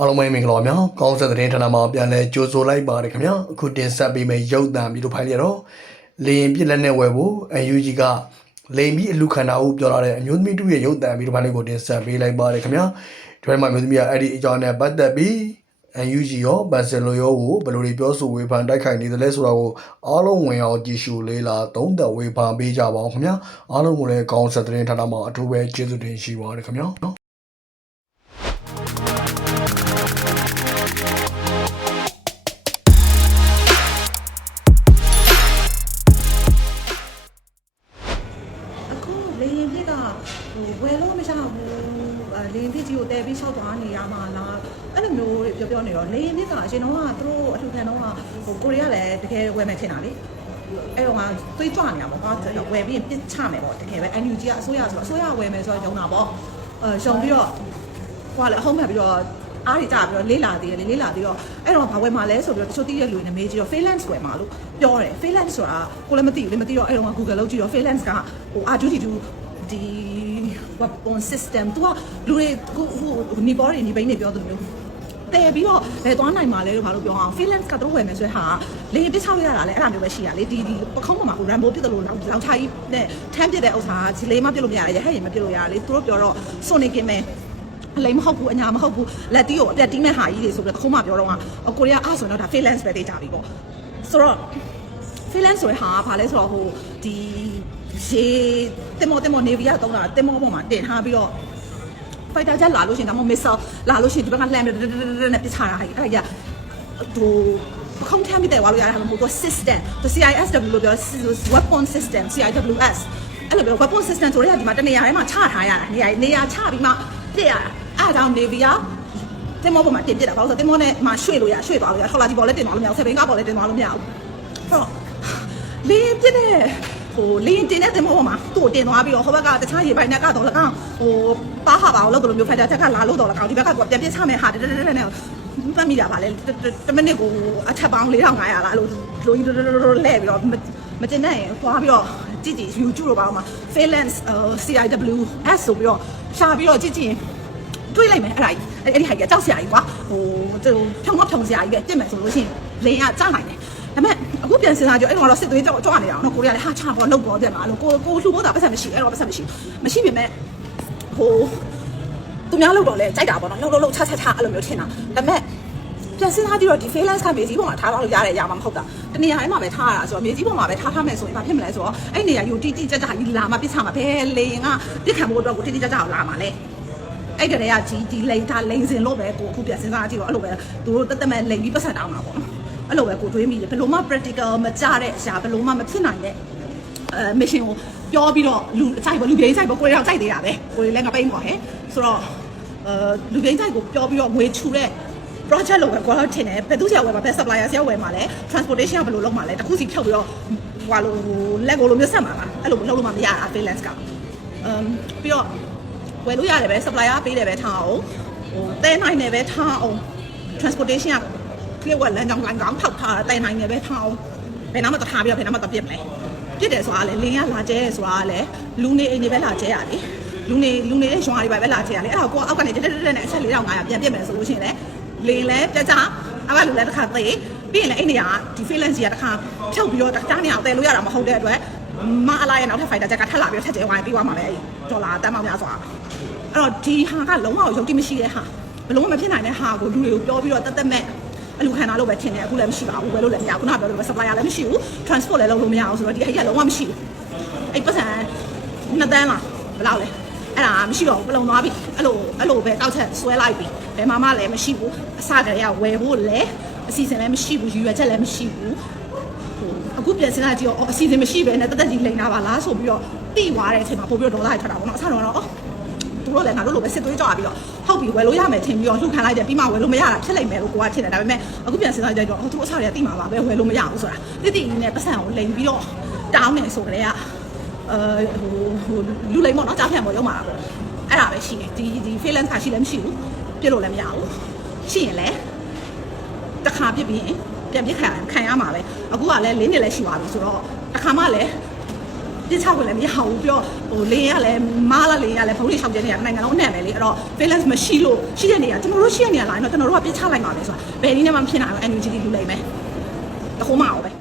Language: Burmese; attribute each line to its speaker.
Speaker 1: အားလုံးပဲမင်္ဂလာပါများကောင်းဆက်သတင်းဌာနမှာပြန်လဲကြိုဆိုလိုက်ပါတယ်ခင်ဗျာအခုတင်ဆက်ပေးမယ့်ရုပ်သံပြီးတော့ဖိုင်ရတော့လေရင်ပြစ်လက်နဲ့ဝယ်ဖို့ UNG ကလိန်ပြီးအလူခန္ဓာဦးပြောလာတဲ့အမျိုးသမီးတို့ရဲ့ရုပ်သံပြီးတော့ဖိုင်လေးကိုတင်ဆက်ပေးလိုက်ပါတယ်ခင်ဗျာဒီဘက်မှာအမျိုးသမီးကအဲ့ဒီအကြောင်းနဲ့ပတ်သက်ပြီး UNG ရောဘတ်စလိုရောကိုဘယ်လိုတွေပြောဆိုဝေဖန်တိုက်ခိုက်နေသလဲဆိုတာကိုအားလုံးဝင်အောင်ကြည့်ရှုလေးလာသုံးသပ်ဝေဖန်ပေးကြပါအောင်ခင်ဗျာအားလုံးကိုလည်းကောင်းဆက်သတင်းဌာနမှာအထူးပဲကျေးဇူးတင်ရှိပါတယ်ခင်ဗျာ
Speaker 2: လေရင်ပြစ်ကဟိုဝယ်လို့မရဘူးအဲလေရင်ပြစ်ကြီးကိုတဲပြီးလျှောက်သွားနေရမှာလားအဲ့လိုမျိုးတွေပြောပြောနေတော့လေရင်ပြစ်ကအရင်တော့ကသူတို့အထူးခံတော့ကဟိုကိုရီးယားလည်းတကယ်ဝယ်မယ်ထင်တာလေအဲ့တော့ကသွေးကြွနေတာပေါ့ကွာဝယ်ပြီးရင်ပြစ်ချမယ်ပေါ့တကယ်ပဲ NUG ကအစိုးရဆိုတော့အစိုးရဝယ်မယ်ဆိုတော့ရုံတာပေါ့အဲရုံပြီးတော့ဟိုကလည်းအဟုတ်မှတ်ပြီးတော့ အားရကြပြီးတော့လေးလာသေးတယ်လေးလာသေးတော့အဲ့တော့ဘာဝယ်မှာလဲဆိုပြီးတော့တချို့တည့်ရလူတွေမေးကြည့်တော့ freelance ဝယ်မှာလို့ပြောတယ် freelance ဆိုတာကိုလည်းမသိဘူးလေမသိတော့အဲ့တော့ Google လုပ်ကြည့်တော့ freelance ကဟို R2D2 ဒီ weapon system သူကလူတွေဟိုဟိုနီပေါ်တွေနီဘိန်းတွေပြောသူမျိုးတဲပြီးတော့ဘယ်သွားနိုင်မှာလဲလို့ဘာလို့ပြောအောင် freelance ကတော့ဝယ်မယ်ဆိုတဲ့ဟာလေပစ်ချောက်ရတာလဲအဲ့ဒါမျိုးပဲရှိရလေဒီဒီပခုံးပေါ်မှာကို rambo ပြစ်တယ်လို့လောက်လောက်ချာကြီးနဲ့ထမ်းပြစ်တဲ့ဥစ္စာဒီလေးမပြစ်လို့မရတယ်ရဟဲ့ရင်မပြစ်လို့ရလေသူတို့ပြောတော့ sonic game မယ် အလိမ်မဟုတ်ဘူးအညာမဟုတ်ဘူးလက်တီးကိုအပြတ်တီးမဲ့ဟာကြီးတွေဆိုပြီးတော့ခုမှပြောတော့ကကိုရီးယားအားဆိုတော့ဒါ freelance ပဲတေးကြပြီပေါ့ဆိုတော့ freelance ဆိုတဲ့ဟာကဘာလဲဆိုတော့ဟိုဒီရေတင်မောတင်မော navy ကတုံးတာတင်မောပေါ်မှာတင်ထားပြီးတော့ fighter jet လာလို့ရှိရင်ဒါမှမဟုတ် missile လာလို့ရှိရင်ဒီဘက်ကလှမ်းပြီးနဲ့ပြစ်ချတာဟာအဲ့ဒါကြီးဟိုခုံထမ်းပြီးတဲ့ဝါလို့ရတာမဟုတ်ဘူး system သူ CISW လို့ပြော weapon system CIWS အဲ့လိုပြော weapon system ဆိုတဲ့ကဒီမှာတနေရာထဲမှာချထားရတာနေရာနေရာချပြီးမှပြစ်ရတာအဲ့ဒါ ကြောင့် navy ကတင်မောပေါ်မှာတင်ပြစ်တာဘာလို့ဆိုတင်မောနဲ့မှရွှေ့လို့ရရွှေ့သွားလို့ရထော်လာကြီးပေါ်လည်းတင်သွားလို့မရဘူးဆယ်ဘင်းကားပေါ်လည်းတင်သွားလို့မရဘူးဟုတ်လင်းပြစ်တဲ့ဟိုလင်းတင်တဲ့တင်မောပေါ်မှာသူ့ကိုတင်သွားပြီးတော့ဟိုဘက်ကတခြားရေပိုင်နဲ့ကတော့လကောင်ဟိုပါဟာပါအောင်လို့ဘယ်လိုမျိုးဖိုက်တာချက်ကလာလို့တော့လကောင်ဒီဘက်ကကပြန်ပြစ်ချမယ်ဟာတက်တက်တက်နဲ့ပတ်မိတာပါလေတမိနစ်ကိုအထက်ပေါင်း4500လားအဲ့လိုလိုကြီးလဲပြီးတော့မတင်နဲ့သွားပြီးတော့ကြည့်ကြည့် YouTube တော့ပါမှာ freelance CIWS ဆိုပြီးတော့ရှာပြီးတော့ကြည့်ကြည့် တွေးလိုက်မယ်အဲ့ဒါကြီးအဲ့ဒီဟာကြီးကြောက်စရာကြီးကွာဟိုသူဖြုံမဖြုံစရာကြီးပဲတက်မယ်ဆိုလို့ရှိရင်လင်းကကြားနိုင်တယ်ဒါပေမဲ့အခုပြန်စဉ်းစားကြည့်အဲ့တော့တော့စစ်သွေးကြောက်ကြွနေအောင်နော်ကိုရီးယားလည်းဟာချပေါ်လောက်ပေါ်တယ်မှာလို့ကိုကိုလှူဖို့တာပတ်စံမရှိအဲ့တော့ပတ်စံမရှိမရှိပေမဲ့ဟိုသူများလောက်တော့လဲကြိုက်တာပေါ့နော်လောက်လောက်လောက်ချချချအဲ့လိုမျိုးထင်တာဒါပေမဲ့ပြန်စဉ်းစားကြည့်တော့ဒီ freelance ကမြေကြီးပေါ်မှာထားလို့ရတဲ့ຢာမှာမဟုတ်တာတနေရာတိုင်းမှာပဲထားရတာဆိုတော့မြေကြီးပေါ်မှာပဲထားထားမယ်ဆိုရင်ဘာဖြစ်မလဲဆိုတော့အဲ့နေရာယူတီတီကြကြကြီးလာမှပြစ်ချမှာဘယ်လေရင်ကပြစ်ခံဖို့အတွက်ကိုတီတီကြကြလာမှာလဲ အဲ့ကလေးကကြီးဒီလိန်ထားလိန်စင်လို့ပဲကိုအခုပြန်စဉ်းစားကြည့်တော့အဲ့လိုပဲသူတို့တက်တက်မဲ့လိန်ပြီးပတ်စံတောင်းတာပေါ့နော်အဲ့လိုပဲကိုတွေးမိတယ်ဘယ်လိုမှ practical မကြတဲ့အရာဘယ်လိုမှမဖြစ်နိုင်တဲ့အဲ mission ကိုပြောပြီးတော့လူအကြိုက်ပဲလူပြိန်းကြိုက်ပဲကိုရီးယားကြိုက်သေးတာပဲကိုရီးလည်းငပိန်းပေါ့ဟဲ့ဆိုတော့အဲလူပြိန်းကြိုက်ကိုပြောပြီးတော့ငွေချူတဲ့ project လို့ပဲကိုတော့ထင်တယ်ဘယ်သူဆရာဝယ်မှာဘယ် supplier ဆရာဝယ်မှာလဲ transportation ကဘယ်လိုလုပ်မှာလဲတစ်ခုစီဖြုတ်ပြီးတော့ဟိုလိုလက်ကိုလိုမျိုးဆက်မှာလားအဲ့လိုလုပ်လို့မှမရတာ freelance ကအမ်ပြီးတော့ ဝယ်လို့ရတယ်ပဲ supplier ပေးတယ်ပဲထားအောင်ဟိုတဲနိုင်တယ်ပဲထားအောင် transportation ကပြည့်ဝလမ်းကြောင်းလမ်းကောင်းထောက်ထားတာတဲနိုင်တယ်ပဲထားအောင်ဘယ်နာမှတထားပြီးတော့ဘယ်နာမှတပြစ်မလဲပြစ်တယ်ဆိုတာလေလင်းရလာကျဲဆိုတာလေလူနေအိမ်တွေပဲလာကျဲရတယ်လူနေလူနေတဲ့ရွာတွေပဲပဲလာကျဲရတယ်အဲ့ဒါကိုအောက်ကနေတက်တက်တက်နဲ့အချက်4500ပြန်ပြစ်မယ်ဆိုလို့ရှိရင်လေလေလဲပြကြအောက်ကလူလဲတစ်ခါသေးပြီးရင်လည်းအဲ့နေရာဒီ freelance ကြီးကတစ်ခါဖြုတ်ပြီးတော့တခြားနေရာတဲလို့ရတာမဟုတ်တဲ့အတွက် မအလားရဲ့နောက်ထပ် fighter ချက်ကထပ်လာပြီးတော့ထပ်ကျဲဝိုင်းပြီးသွားမှာပဲအဲ့ဒေါ်လာတန်းပေါင်းများစွာအဲ့တော့ဒီဟာကလုံးဝရုပ်တိမရှိတဲ့ဟာဘလုံးဝမဖြစ်နိုင်တဲ့ဟာကိုလူတွေကိုပြောပြီးတော့တသက်မဲ့အလူခံတာလို့ပဲထင်တယ်အခုလည်းမရှိပါဘူးဘယ်လိုလဲမရဘူးခုနကပြောလို့ပဲ supplier လည်းမရှိဘူး transport လည်းလုပ်လို့မရအောင်ဆိုတော့ဒီဟာကြီးကလုံးဝမရှိဘူးအဲ့ပတ်စံနှစ်တန်းလားဘယ်လောက်လဲအဲ့ဒါမရှိတော့ဘူးပလုံသွားပြီအဲ့လိုအဲ့လိုပဲတောက်ချက်ဆွဲလိုက်ပြီဘယ်မှာမှလည်းမရှိဘူးအစကတည်းကဝယ်ဖို့လည်းအစီအစဉ်လည်းမရှိဘူးရွေချက်လည်းမရှိဘူးဟို အခုပြန်စဉ်းစားကြည့်တော့အစီအစဉ်မရှိပဲနဲ့တသက်ကြီးလိန်တာပါလားဆိုပြီးတော့တိသွားတဲ့အချိန်မှာပို့ပြီးတော့ဒေါသတွေထွက်တာပေါ့နော်အစတော့တော့အော်သူတို့လည်းငါတို့လိုပဲစစ်သွေးကြွပြီးတော့ဟုတ်ပြီဝယ်လို့ရမယ်ထင်ပြီးတော့လှုပ်ခံလိုက်တယ်ပြီးမှဝယ်လို့မရတာဖြစ်လိုက်မယ်လို့ကိုကထင်တယ်ဒါပေမဲ့အခုပြန်စဉ်းစားကြတော့ဟိုသူတို့အစားတွေကတိမှာပါပဲဝယ်လို့မရဘူးဆိုတာတိတိနဲ့ပတ်စံကိုလိန်ပြီးတော့တောင်းနေဆိုကြတဲ့ကအဲဟိုဟိုလူလိန်ပေါ့နော်ကြားဖြန့်ပေါ်ရောက်မှာပေါ့အဲ့ဒါပဲရှိတယ်ဒီဒီ freelance ကရှိလည်းမရှိဘူးပြစ်လို့လည်းမရဘူးရှိရင်လည်းတစ်ခါပြစ်ပြီး ပြန်ပြစ်ခံခံရမှာပဲအခုကလည်းလင်းနေလည်းရှိပါပြီဆိုတော့တစ်ခါမှလည်းပြစ်ချခွင့်လည်းမရဘူးပြီးတော့ဟိုလေရင်ကလည်းမားလာလေရင်ကလည်းဘုံလေး၆ကျင်းနေရနိုင်ငံလုံးအနှံ့ပဲလေအဲ့တော့ balance မရှိလို့ရှိတဲ့နေရာကျွန်တော်တို့ရှိတဲ့နေရာလာရင်တော့ကျွန်တော်တို့ကပြစ်ချလိုက်ပါမယ်ဆိုတာဘယ်နည်းနဲ့မှမဖြစ်နိုင်ဘူး energy လူလိုက်မယ်တခုမှအောင်ပဲ